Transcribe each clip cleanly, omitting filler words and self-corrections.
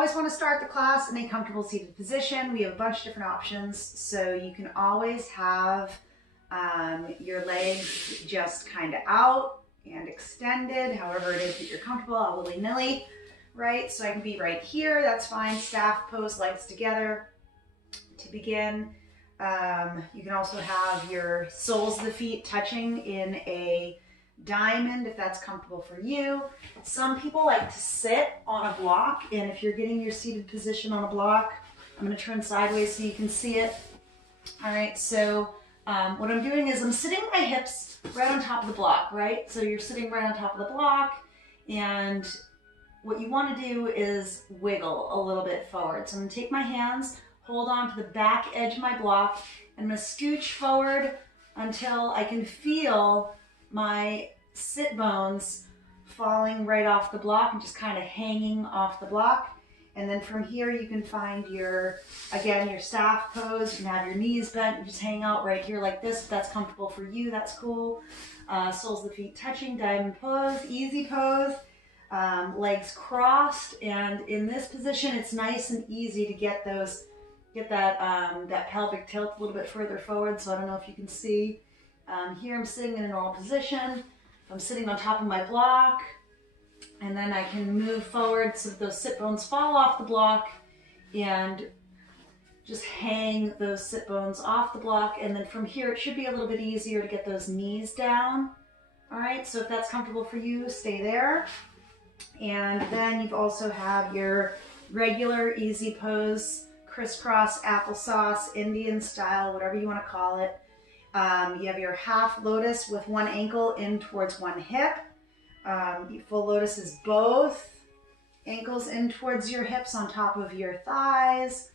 always want to start the class in a comfortable seated position. We have a bunch of different options. So you can always have your legs just kind of out and extended, however it is that you're comfortable, all willy-nilly, right? So I can be right here, that's fine. Staff pose, legs together. To begin, you can also have your soles of the feet touching in a diamond if that's comfortable for you. Some people like to sit on a block, and if you're getting your seated position on a block, I'm going to turn sideways so you can see it. All right, so what I'm doing is I'm sitting my hips right on top of the block, right? So you're sitting right on top of the block, and what you want to do is wiggle a little bit forward. So I'm going to take my hands, hold on to the back edge of my block, and I'm going to scooch forward until I can feel my sit bones falling right off the block and just kind of hanging off the block. And then from here you can find your, again, your staff pose. You can have your knees bent and just hang out right here like this. If that's comfortable for you, that's cool. Soles of the feet touching, diamond pose, easy pose. Legs crossed, and in this position it's nice and easy to get that pelvic tilt a little bit further forward. So I don't know if you can see. Here I'm sitting in a normal position. I'm sitting on top of my block, and then I can move forward so that those sit bones fall off the block and just hang those sit bones off the block. And then from here it should be a little bit easier to get those knees down. All right, so if that's comfortable for you, stay there. And then you also have your regular easy pose, crisscross, applesauce, Indian style, whatever you want to call it. You have your half lotus with one ankle in towards one hip. Full lotus is both ankles in towards your hips on top of your thighs,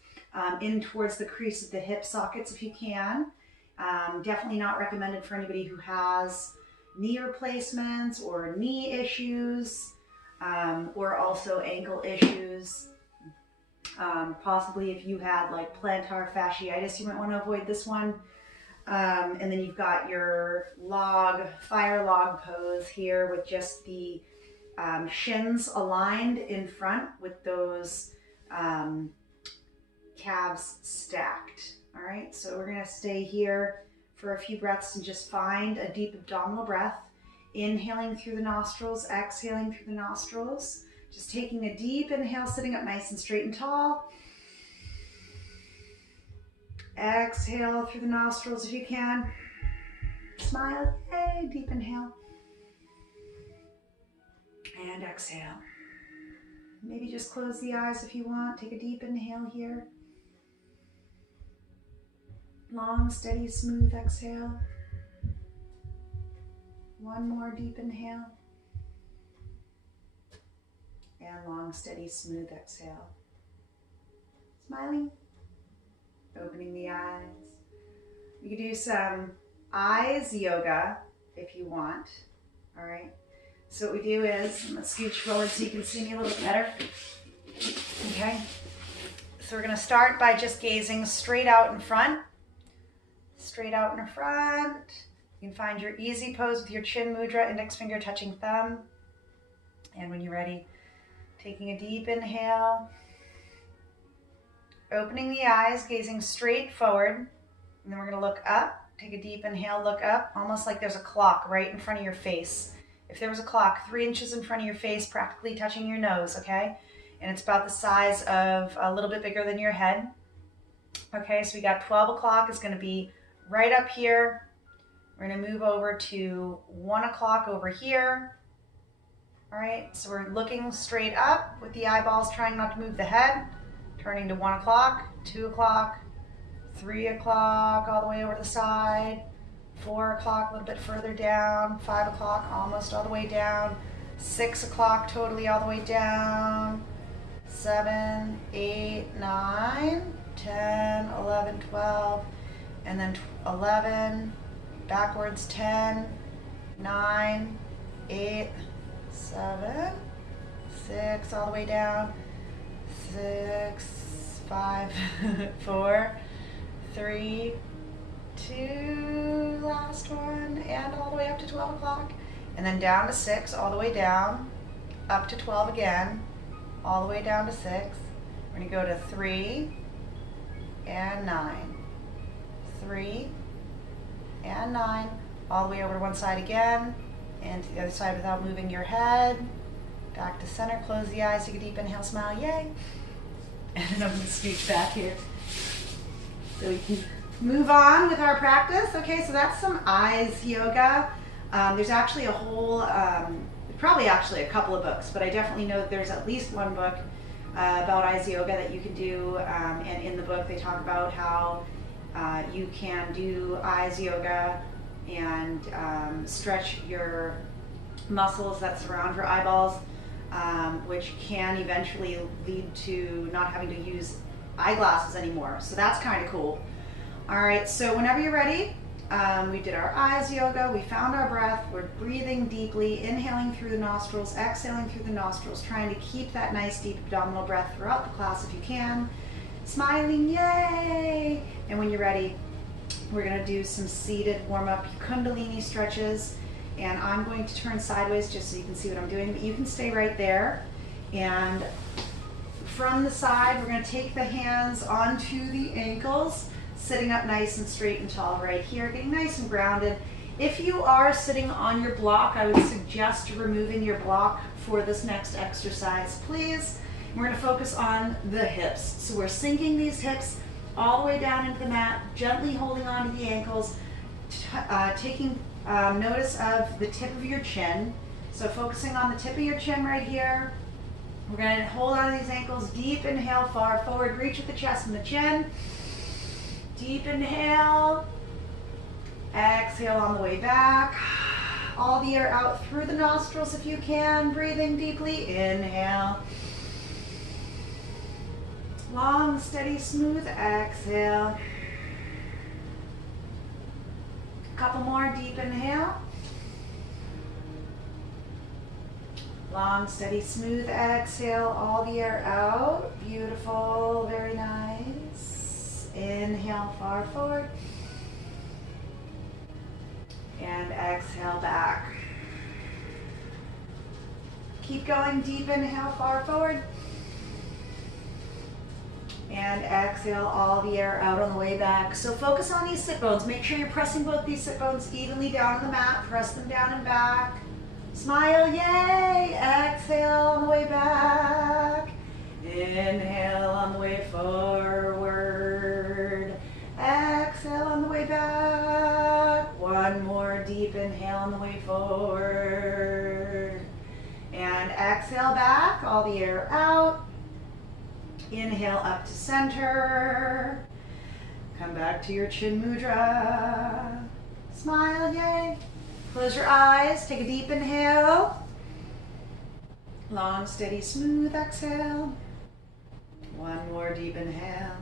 in towards the crease of the hip sockets if you can. Definitely not recommended for anybody who has knee replacements or knee issues, or also ankle issues. Possibly if you had like plantar fasciitis, you might want to avoid this one. And then you've got your fire log pose here with just the shins aligned in front with those calves stacked. All right, so we're gonna stay here for a few breaths and just find a deep abdominal breath. Inhaling through the nostrils, exhaling through the nostrils. Just taking a deep inhale, sitting up nice and straight and tall. Exhale through the nostrils if you can. Smile, hey, deep inhale. And exhale. Maybe just close the eyes if you want. Take a deep inhale here. Long, steady, smooth exhale. One more deep inhale. And long, steady, smooth exhale. Smiling. Opening the eyes. You can do some eyes yoga if you want. All right. So what we do is, I'm going to scooch forward so you can see me a little bit better. Okay. So we're going to start by just gazing straight out in front. Straight out in front. You can find your easy pose with your chin mudra, index finger touching thumb. And when you're ready, taking a deep inhale. Opening the eyes, gazing straight forward. And then we're going to look up. Take a deep inhale, look up, almost like there's a clock right in front of your face. If there was a clock 3 inches in front of your face, practically touching your nose, okay? And it's about the size of a little bit bigger than your head. Okay, so we got 12 o'clock is going to be right up here. We're going to move over to 1 o'clock over here. All right, so we're looking straight up with the eyeballs, trying not to move the head. Turning to 1 o'clock, 2 o'clock, 3 o'clock, all the way over to the side, 4 o'clock, a little bit further down, 5 o'clock, almost all the way down, 6 o'clock, totally all the way down, 7, 8, 9, 10, 11, 12, and then 11, backwards 10, 9, 8, 7, 6, all the way down, 6, 5, 4, 3, 2, last one, and all the way up to 12 o'clock. And then down to 6, all the way down, up to 12 again, all the way down to 6, We're gonna go to 3 and 9. 3 and 9. All the way over to one side again, and to the other side without moving your head. Back to center, close the eyes, take a deep inhale, smile, yay. And then I'm gonna scooch back here. So we can move on with our practice. Okay, so that's some eyes yoga. There's actually a whole, probably actually a couple of books, but I definitely know that there's at least one book about eyes yoga that you can do. And in the book they talk about how you can do eyes yoga and stretch your muscles that surround your eyeballs, which can eventually lead to not having to use eyeglasses anymore. So that's kind of cool. All right, so whenever you're ready, we did our eyes yoga, we found our breath, we're breathing deeply, inhaling through the nostrils, exhaling through the nostrils, trying to keep that nice deep abdominal breath throughout the class if you can. Smiling, yay! And when you're ready, we're gonna do some seated warm-up Kundalini stretches, and I'm going to turn sideways just so you can see what I'm doing, but you can stay right there. And from the side, we're gonna take the hands onto the ankles, sitting up nice and straight and tall right here, getting nice and grounded. If you are sitting on your block, I would suggest removing your block for this next exercise, please. We're gonna focus on the hips. So we're sinking these hips all the way down into the mat, gently holding on to the ankles, taking notice of the tip of your chin. So focusing on the tip of your chin right here. We're gonna hold on to these ankles, deep inhale, far forward, reach with the chest and the chin. Deep inhale, exhale on the way back. All the air out through the nostrils if you can, breathing deeply, inhale. Long, steady, smooth exhale. Couple more, deep inhale. Long, steady, smooth exhale, all the air out. Beautiful, very nice. Inhale, far forward. And exhale back. Keep going, deep inhale, far forward. And exhale all the air out on the way back. So focus on these sit bones. Make sure you're pressing both these sit bones evenly down on the mat. Press them down and back. Smile, yay! Exhale on the way back. Inhale on the way forward. Exhale on the way back. One more deep inhale on the way forward. And exhale back, all the air out. Inhale up to center. Come back to your chin mudra. Smile, yay. Close your eyes, take a deep inhale. Long, steady, smooth exhale. One more deep inhale.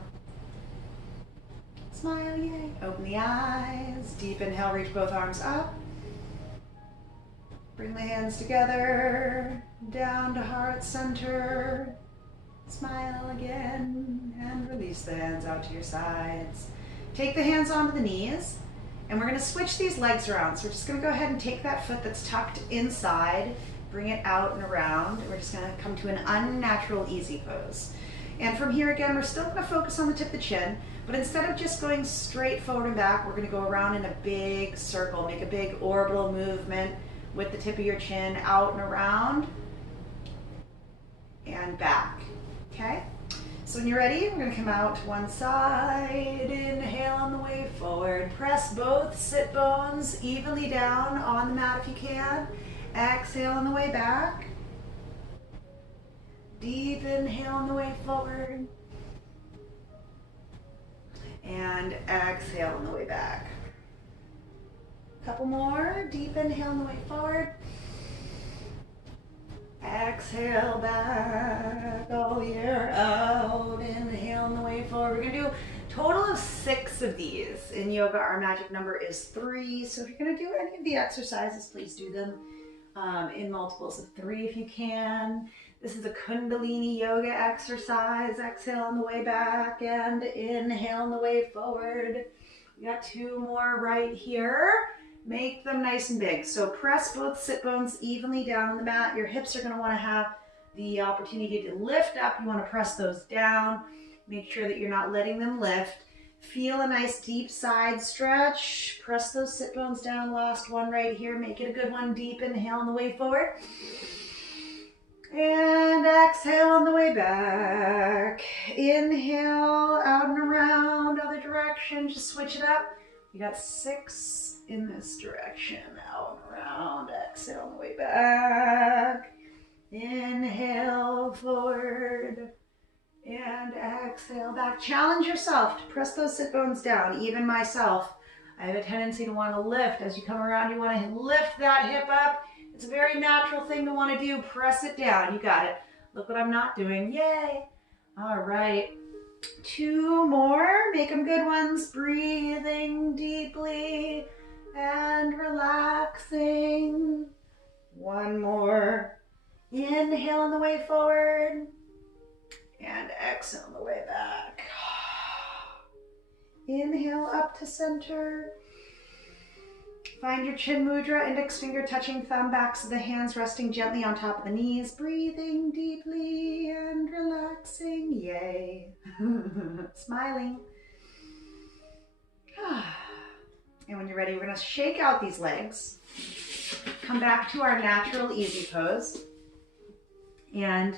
Smile, yay. Open the eyes. Deep inhale, reach both arms up. Bring the hands together, down to heart center. Smile again, and release the hands out to your sides. Take the hands onto the knees, and we're gonna switch these legs around. So we're just gonna go ahead and take that foot that's tucked inside, bring it out and around. We're just gonna come to an unnatural easy pose. And from here again, we're still gonna focus on the tip of the chin, but instead of just going straight forward and back, we're gonna go around in a big circle, make a big orbital movement with the tip of your chin out and around and back. Okay, so when you're ready, we're gonna come out to one side, inhale on the way forward, press both sit bones evenly down on the mat if you can, exhale on the way back, deep inhale on the way forward, and exhale on the way back. Couple more, deep inhale on the way forward, exhale back, all the air out, inhale on the way forward. We're gonna do a total of 6 of these. In yoga, our magic number is 3. So if you're gonna do any of the exercises, please do them in multiples of 3 if you can. This is a Kundalini yoga exercise. Exhale on the way back and inhale on the way forward. We got 2 more right here. Make them nice and big. So press both sit bones evenly down on the mat. Your hips are going to want to have the opportunity to lift up, you want to press those down. Make sure that you're not letting them lift. Feel a nice deep side stretch. Press those sit bones down. Last one right here. Make it a good one. Deep inhale on the way forward. And exhale on the way back. Inhale, out and around, other direction. Just switch it up. You got 6 in this direction. Out and around. Exhale on the way back. Inhale forward. And exhale back. Challenge yourself to press those sit bones down. Even myself, I have a tendency to want to lift. As you come around, you want to lift that hip up. It's a very natural thing to want to do. Press it down. You got it. Look what I'm not doing. Yay. All right. 2 more. Make them good ones. Breathing deeply and relaxing. 1 more. Inhale on the way forward. And exhale on the way back. Inhale up to center. Find your chin mudra, index finger touching thumb, backs of the hands resting gently on top of the knees. Breathing deeply and relaxing. Yay. Smiling. And when you're ready, we're going to shake out these legs. Come back to our natural easy pose. And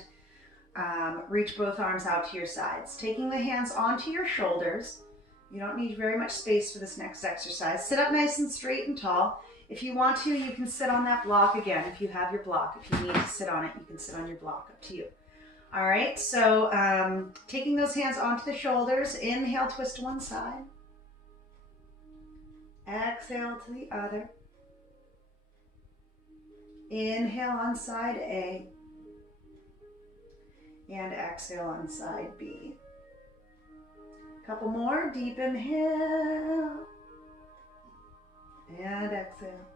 reach both arms out to your sides. Taking the hands onto your shoulders. You don't need very much space for this next exercise. Sit up nice and straight and tall. If you want to, you can sit on that block again. If you have your block, if you need to sit on it, you can sit on your block, up to you. All right, so taking those hands onto the shoulders. Inhale, twist to one side. Exhale to the other. Inhale on side A. And exhale on side B. Couple more. Deep inhale. And exhale.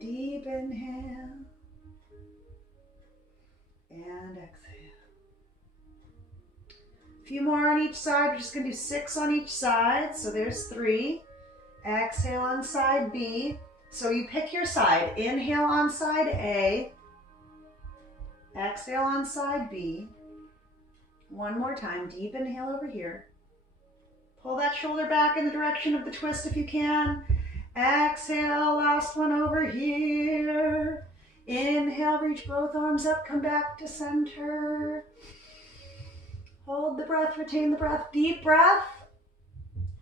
Deep inhale. And exhale. A few more on each side. We're just going to do 6 on each side. So there's 3. Exhale on side B. So you pick your side. Inhale on side A. Exhale on side B. 1 more time. Deep inhale over here. Pull that shoulder back in the direction of the twist if you can. Exhale, last one over here. Inhale, reach both arms up, come back to center. Hold the breath, retain the breath. Deep breath.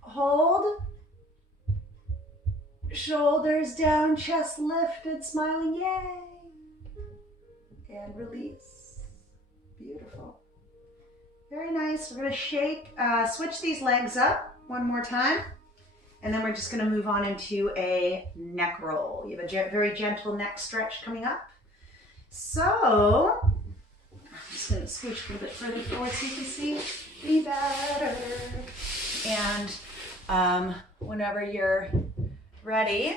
Hold. Shoulders down, chest lifted, smiling, yay. And release. Beautiful. Very nice. We're going to shake, switch these legs up 1 more time. And then we're just going to move on into a neck roll. You have a very gentle neck stretch coming up. So, I'm just going to scooch a little bit further forward so you can see me better. And whenever you're ready,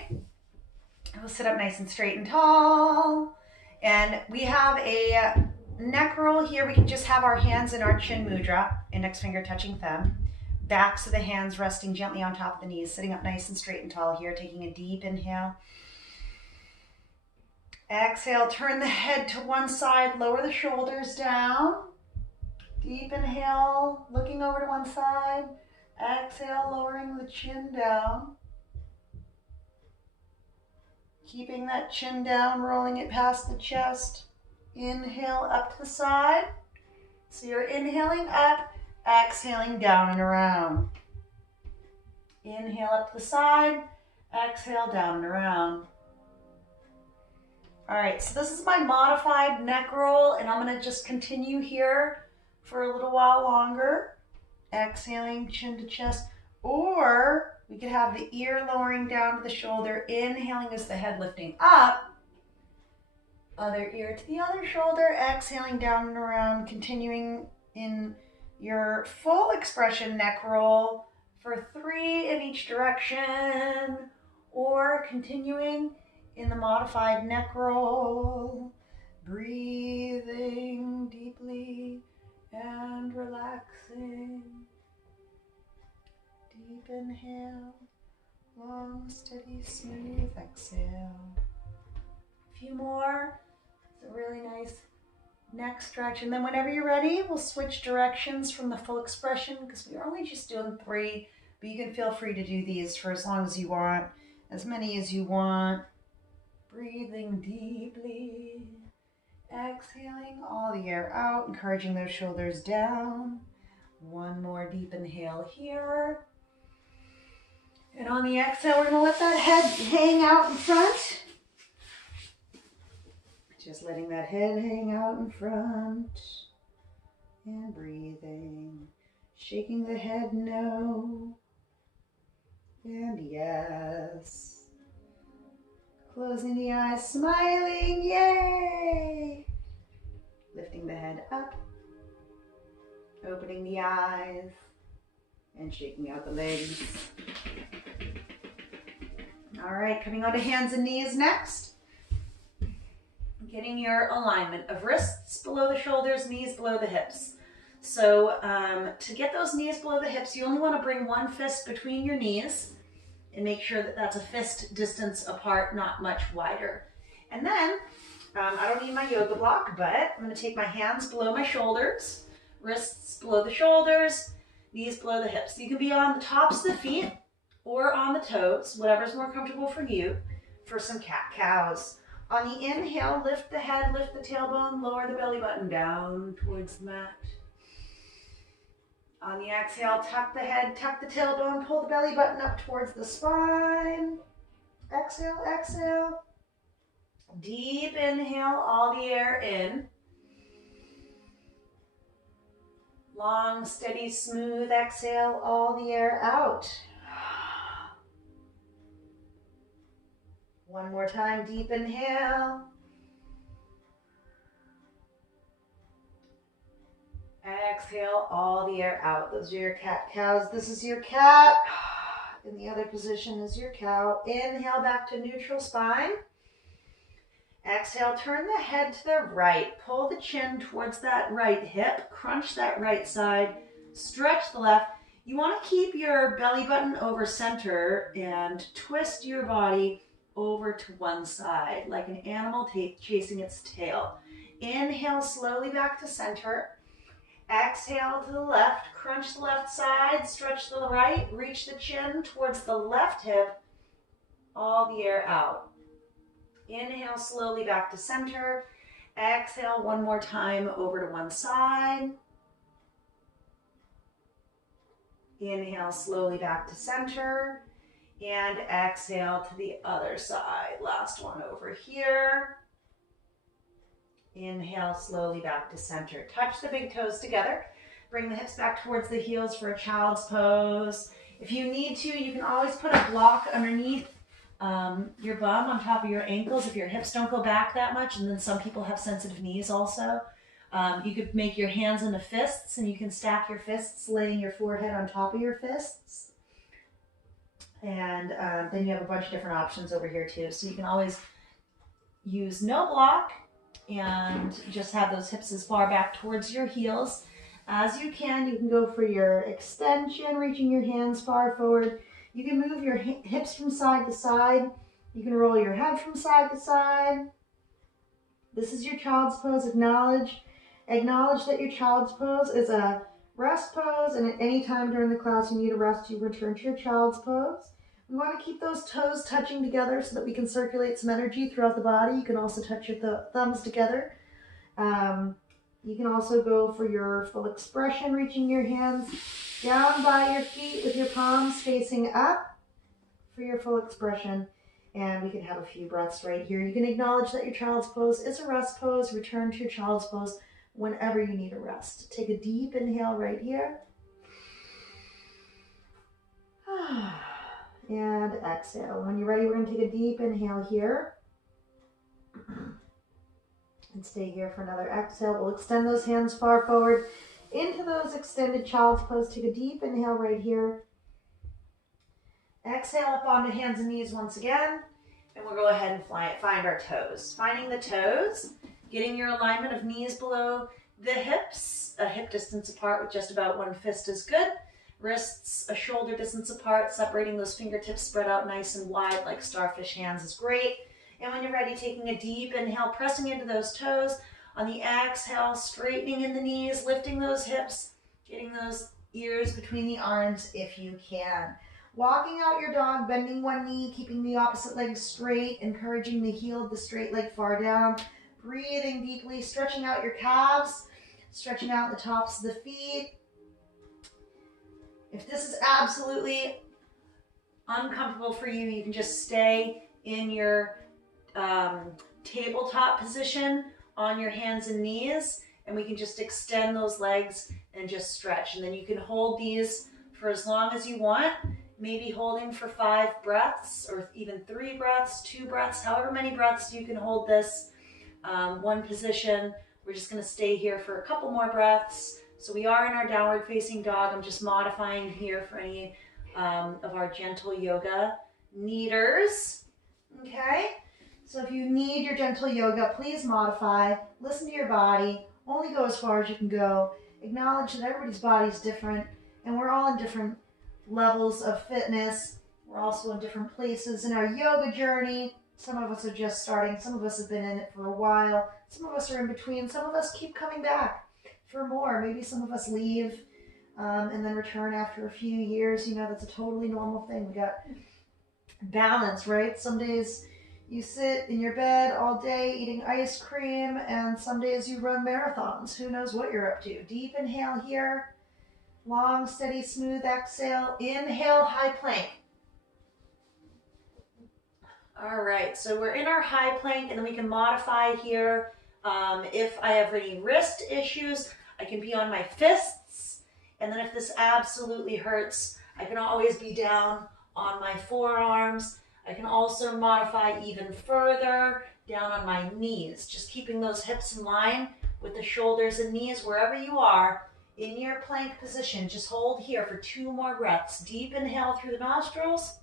we'll sit up nice and straight and tall. And we have a neck roll here. We can just have our hands in our chin mudra, index finger touching thumb. Backs of the hands resting gently on top of the knees, sitting up nice and straight and tall here, taking a deep inhale. Exhale, turn the head to one side, lower the shoulders down. Deep inhale, looking over to one side. Exhale, lowering the chin down. Keeping that chin down, rolling it past the chest. Inhale up to the side. So you're inhaling up, exhaling down and around. Inhale up to the side, exhale down and around. All right, so this is my modified neck roll, and I'm going to just continue here for a little while longer. Exhaling chin to chest, or we could have the ear lowering down to the shoulder, inhaling as the head lifting up. Other ear to the other shoulder, exhaling down and around, continuing in your full expression neck roll for 3 in each direction, or continuing in the modified neck roll, breathing deeply and relaxing. Deep inhale, long, steady, smooth exhale. A few more. It's a really nice neck stretch. And then whenever you're ready, we'll switch directions from the full expression because we're only just doing 3, but you can feel free to do these for as long as you want, as many as you want. Breathing deeply, exhaling all the air out, encouraging those shoulders down. One more deep inhale here. And on the exhale, we're gonna let that head hang out in front. Just letting that head hang out in front. And breathing. Shaking the head no. And yes. Closing the eyes, smiling, yay! Lifting the head up. Opening the eyes. And shaking out the legs. All right, coming onto hands and knees next. Getting your alignment of wrists below the shoulders, knees below the hips. So to get those knees below the hips, you only want to bring one fist between your knees and make sure that that's a fist distance apart, not much wider. And then, I don't need my yoga block, but I'm going to take my hands below my shoulders, wrists below the shoulders, knees below the hips. You can be on the tops of the feet or on the toes, whatever's more comfortable for you, for some cat-cows. On the inhale, lift the head, lift the tailbone, lower the belly button down towards the mat. On the exhale, tuck the head, tuck the tailbone, pull the belly button up towards the spine. Exhale, exhale. Deep inhale, all the air in. Long, steady, smooth exhale, all the air out. One more time, deep inhale. Exhale all the air out. Those are your cat-cows. This is your cat. In the other position is your cow. Inhale back to neutral spine. Exhale, turn the head to the right. Pull the chin towards that right hip. Crunch that right side. Stretch the left. You want to keep your belly button over center and twist your body over to one side, like an animal chasing its tail. Inhale slowly back to center. Exhale to the left, crunch the left side, stretch the right, reach the chin towards the left hip, all the air out. Inhale slowly back to center. Exhale one more time over to one side. Inhale slowly back to center. And exhale to the other side. Last one over here. Inhale slowly back to center. Touch the big toes together. Bring the hips back towards the heels for a child's pose. If you need to, you can always put a block underneath your bum on top of your ankles if your hips don't go back that much. And then some people have sensitive knees also. You could make your hands into fists and you can stack your fists, laying your forehead on top of your fists. And then you have a bunch of different options over here too. So you can always use no block and just have those hips as far back towards your heels as you can. You can go for your extension, reaching your hands far forward. You can move your hips from side to side. You can roll your head from side to side. This is your child's pose. Acknowledge that your child's pose is a rest pose, and at any time during the class you need a rest, you return to your child's pose. We want to keep those toes touching together so that we can circulate some energy throughout the body. You can also touch your thumbs together. You can also go for your full expression, reaching your hands down by your feet with your palms facing up for your full expression. And we can have a few breaths right here. You can acknowledge that your child's pose is a rest pose. Return to your child's pose whenever you need a rest. Take a deep inhale right here. And exhale. When you're ready, we're going to take a deep inhale here. And stay here for another exhale. We'll extend those hands far forward into those extended child's pose. Take a deep inhale right here. Exhale up onto hands and knees once again. And we'll go ahead and find our toes. Finding the toes, getting your alignment of knees below the hips, a hip distance apart with just about one fist is good. Wrists a shoulder distance apart, separating those fingertips spread out nice and wide like starfish hands is great. And when you're ready, taking a deep inhale, pressing into those toes. On the exhale, straightening in the knees, lifting those hips, getting those ears between the arms if you can. Walking out your dog, bending one knee, keeping the opposite leg straight, encouraging the heel of the straight leg far down. Breathing deeply, stretching out your calves, stretching out the tops of the feet. If this is absolutely uncomfortable for you, you can just stay in your tabletop position on your hands and knees, and we can just extend those legs and just stretch. And then you can hold these for as long as you want, maybe holding for 5 breaths or even 3 breaths, 2 breaths, however many breaths you can hold this one position. We're just going to stay here for a couple more breaths. So we are in our downward facing dog. I'm just modifying here for any of our gentle yoga needers. Okay, so if you need your gentle yoga, please modify, listen to your body, only go as far as you can go. Acknowledge that everybody's body is different, and we're all in different levels of fitness. We're also in different places in our yoga journey. Some of us are just starting, some of us have been in it for a while, some of us are in between, some of us keep coming back for more. Maybe some of us leave and then return after a few years. You know, that's a totally normal thing. We got balance, right? Some days you sit in your bed all day eating ice cream, and some days you run marathons. Who knows what you're up to? Deep inhale here. Long, steady, smooth exhale. Inhale, high plank. All right, so we're in our high plank, and then we can modify here. If I have any wrist issues, I can be on my fists. And then if this absolutely hurts, I can always be down on my forearms. I can also modify even further down on my knees, just keeping those hips in line with the shoulders and knees wherever you are in your plank position. Just hold here for 2 more breaths. Deep inhale through the nostrils.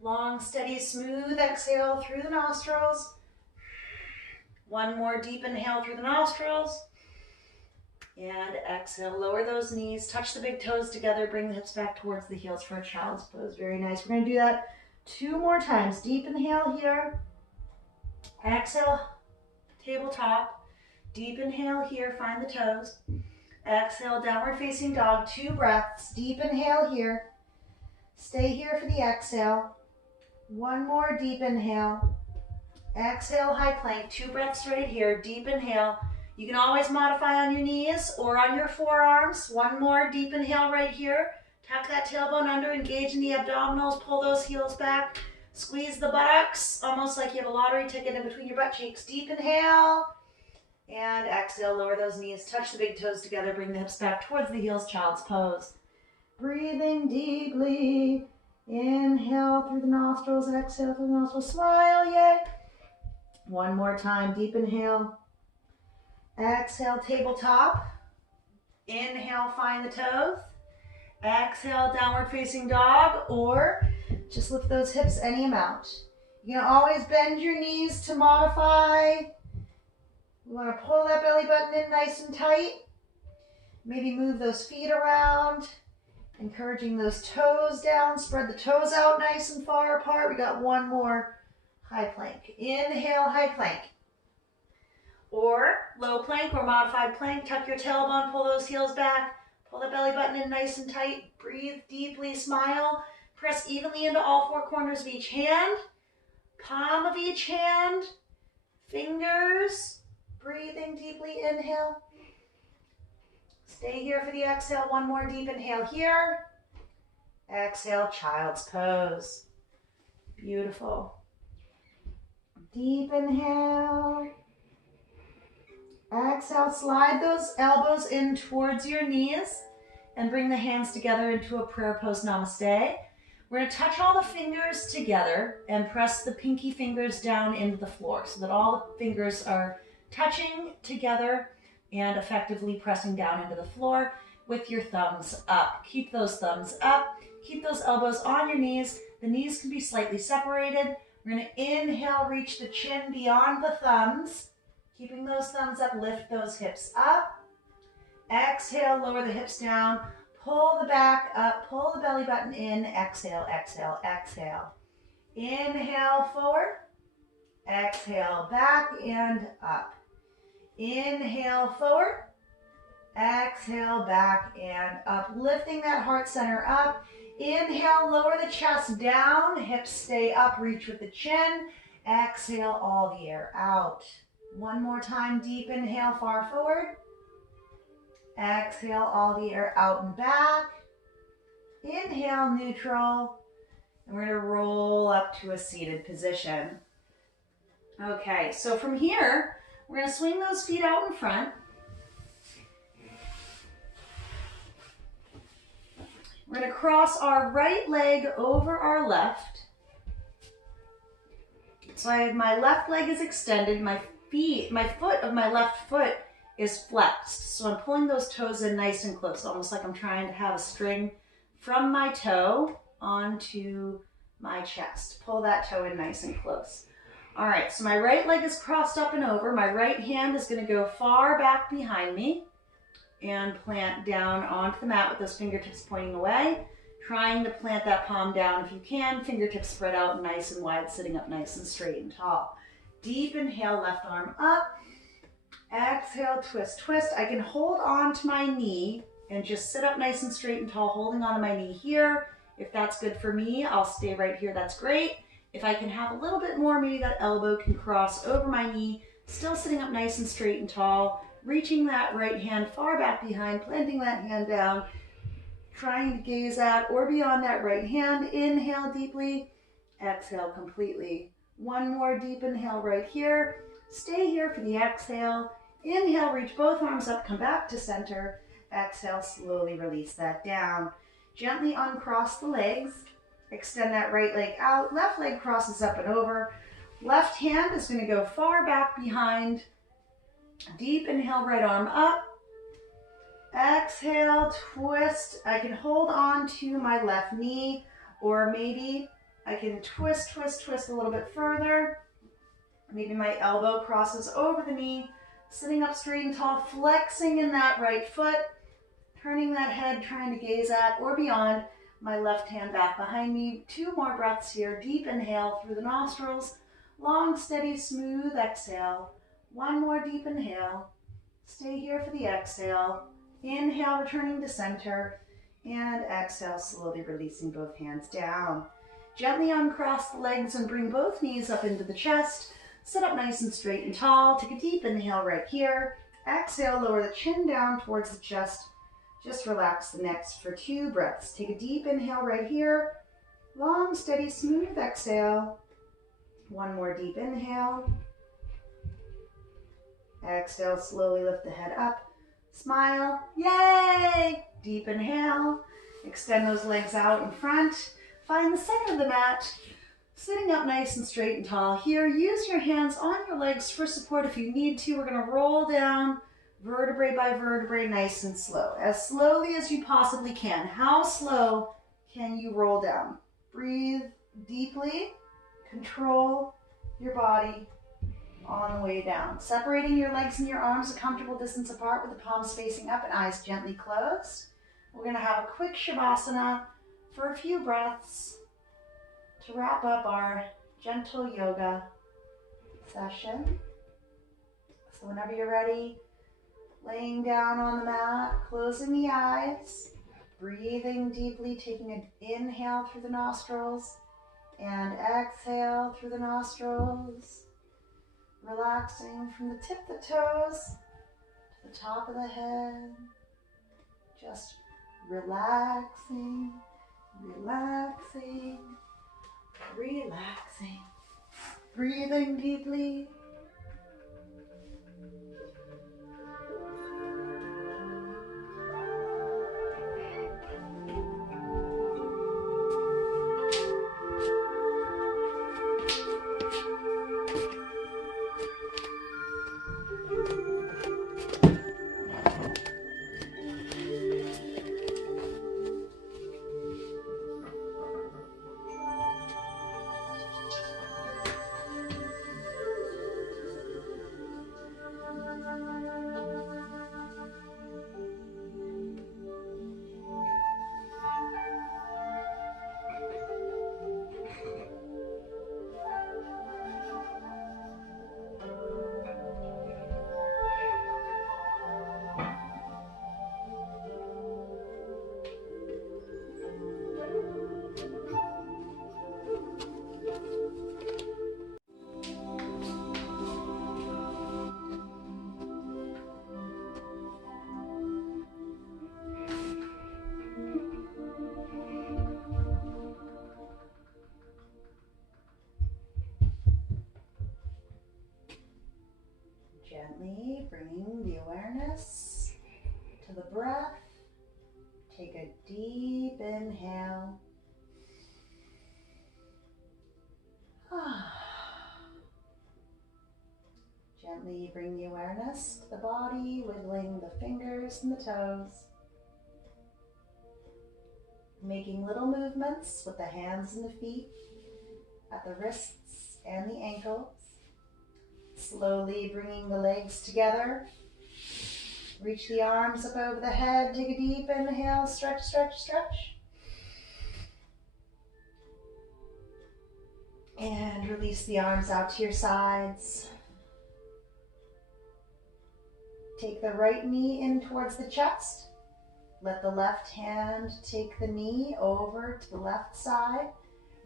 Long, steady, smooth exhale through the nostrils. 1 more deep inhale through the nostrils. And exhale, lower those knees, touch the big toes together, bring the hips back towards the heels for a child's pose. Very nice. We're going to do that 2 more times. Deep inhale here. Exhale, tabletop. Deep inhale here, find the toes. Exhale, downward facing dog, 2 breaths. Deep inhale here. Stay here for the exhale. 1 more deep inhale. Exhale, high plank, 2 breaths right here. Deep inhale. You can always modify on your knees or on your forearms. 1 more deep inhale right here. Tuck that tailbone under, engage in the abdominals, pull those heels back, squeeze the buttocks, almost like you have a lottery ticket in between your butt cheeks. Deep inhale, and exhale, lower those knees, touch the big toes together, bring the hips back towards the heels, child's pose. Breathing deeply, inhale through the nostrils, exhale through the nostrils, smile, yay. 1 more time, deep inhale. Exhale, tabletop. Inhale, find the toes. Exhale, downward facing dog, or just lift those hips any amount. You can always bend your knees to modify. You want to pull that belly button in nice and tight. Maybe move those feet around, encouraging those toes down. Spread the toes out nice and far apart. We got 1 more high plank. Inhale, high plank. Or low plank or modified plank. Tuck your tailbone, pull those heels back. Pull the belly button in nice and tight. Breathe deeply, smile. Press evenly into all 4 corners of each hand. Palm of each hand. Fingers. Breathing deeply, inhale. Stay here for the exhale. 1 more deep inhale here. Exhale, child's pose. Beautiful. Deep inhale. Exhale, slide those elbows in towards your knees and bring the hands together into a prayer pose, namaste. We're going to touch all the fingers together and press the pinky fingers down into the floor so that all the fingers are touching together and effectively pressing down into the floor with your thumbs up. Keep those thumbs up. Keep those elbows on your knees. The knees can be slightly separated. We're going to inhale, reach the chin beyond the thumbs. Keeping those thumbs up, lift those hips up. Exhale, lower the hips down. Pull the back up, pull the belly button in. Exhale, exhale, exhale. Inhale, forward. Exhale, back and up. Inhale, forward. Exhale, back and up. Lifting that heart center up. Inhale, lower the chest down. Hips stay up, reach with the chin. Exhale, all the air out. One more time, deep inhale, far forward. Exhale, all the air out and back. Inhale, neutral. And we're gonna roll up to a seated position. Okay, so from here, we're gonna swing those feet out in front. We're gonna cross our right leg over our left. So my left leg is extended, my foot of my left foot is flexed. So I'm pulling those toes in nice and close, almost like I'm trying to have a string from my toe onto my chest. Pull that toe in nice and close. All right, so my right leg is crossed up and over. My right hand is gonna go far back behind me and plant down onto the mat with those fingertips pointing away. Trying to plant that palm down if you can. Fingertips spread out nice and wide, sitting up nice and straight and tall. Deep inhale, left arm up. Exhale, twist, twist. I can hold on to my knee and just sit up nice and straight and tall, holding on to my knee here. If that's good for me, I'll stay right here. That's great. If I can have a little bit more, maybe that elbow can cross over my knee, still sitting up nice and straight and tall, reaching that right hand far back behind, planting that hand down, trying to gaze at or beyond that right hand. Inhale deeply, exhale completely. One more deep inhale right here. Stay here for the exhale. Inhale, reach both arms up, come back to center. Exhale, slowly release that down. Gently uncross the legs. Extend that right leg out. Left leg crosses up and over. Left hand is going to go far back behind. Deep inhale, right arm up. Exhale, twist. I can hold on to my left knee, or maybe I can twist, twist, twist a little bit further. Maybe my elbow crosses over the knee, sitting up straight and tall, flexing in that right foot, turning that head, trying to gaze at or beyond my left hand back behind me. 2 more breaths here. Deep inhale through the nostrils. Long, steady, smooth exhale. 1 more deep inhale. Stay here for the exhale. Inhale, returning to center. And exhale, slowly releasing both hands down. Gently uncross the legs and bring both knees up into the chest. Sit up nice and straight and tall. Take a deep inhale right here. Exhale, lower the chin down towards the chest. Just relax the neck for 2 breaths. Take a deep inhale right here. Long, steady, smooth exhale. 1 more deep inhale. Exhale, slowly lift the head up. Smile. Yay! Deep inhale. Extend those legs out in front. Find the center of the mat. Sitting up nice and straight and tall here. Use your hands on your legs for support if you need to. We're going to roll down vertebrae by vertebrae, nice and slow. As slowly as you possibly can. How slow can you roll down? Breathe deeply. Control your body on the way down. Separating your legs and your arms a comfortable distance apart with the palms facing up and eyes gently closed. We're going to have a quick Shavasana for a few breaths to wrap up our gentle yoga session. So whenever you're ready, laying down on the mat, closing the eyes, breathing deeply, taking an inhale through the nostrils and exhale through the nostrils. Relaxing from the tip of the toes to the top of the head. Just relaxing, relaxing, relaxing. Breathing deeply. awareness to the breath. Take a deep inhale. Gently bring the awareness to the body, wiggling the fingers and the toes. Making little movements with the hands and the feet at the wrists and the ankles. Slowly bringing the legs together. Reach the arms up over the head. Take a deep inhale. Stretch, stretch, stretch. And release the arms out to your sides. Take the right knee in towards the chest. Let the left hand take the knee over to the left side.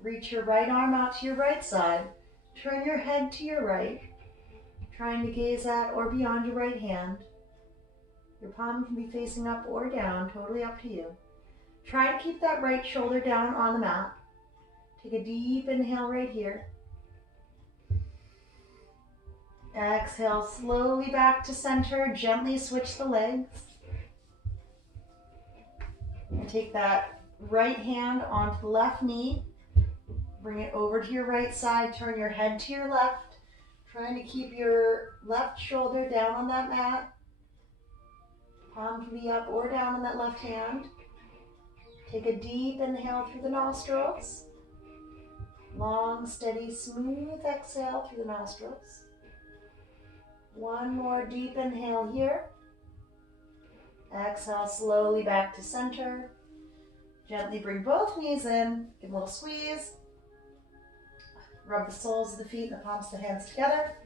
Reach your right arm out to your right side. Turn your head to your right, trying to gaze at or beyond your right hand. Your palm can be facing up or down, totally up to you. Try to keep that right shoulder down on the mat. Take a deep inhale right here. Exhale slowly back to center. Gently switch the legs. And take that right hand onto the left knee. Bring it over to your right side. Turn your head to your left. Trying to keep your left shoulder down on that mat. Palm can be up or down on that left hand. Take a deep inhale through the nostrils. Long, steady, smooth exhale through the nostrils. One more deep inhale here. Exhale slowly back to center. Gently bring both knees in. Give a little squeeze. Rub the soles of the feet and the palms of the hands together.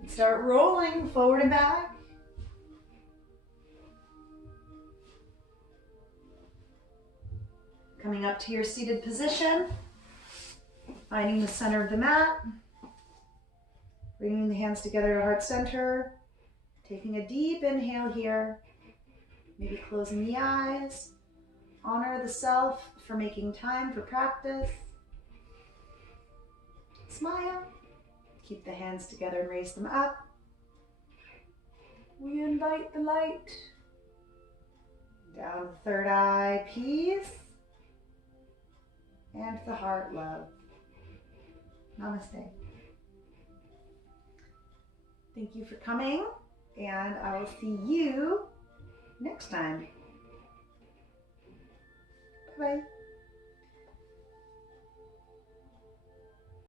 And start rolling forward and back. Coming up to your seated position. Finding the center of the mat. Bringing the hands together to heart center. Taking a deep inhale here. Maybe closing the eyes. Honor the self for making time for practice. Smile. Keep the hands together and raise them up. We invite the light. Down the third eye, peace. And the heart, love. Namaste. Thank you for coming, and I will see you next time. Bye-bye.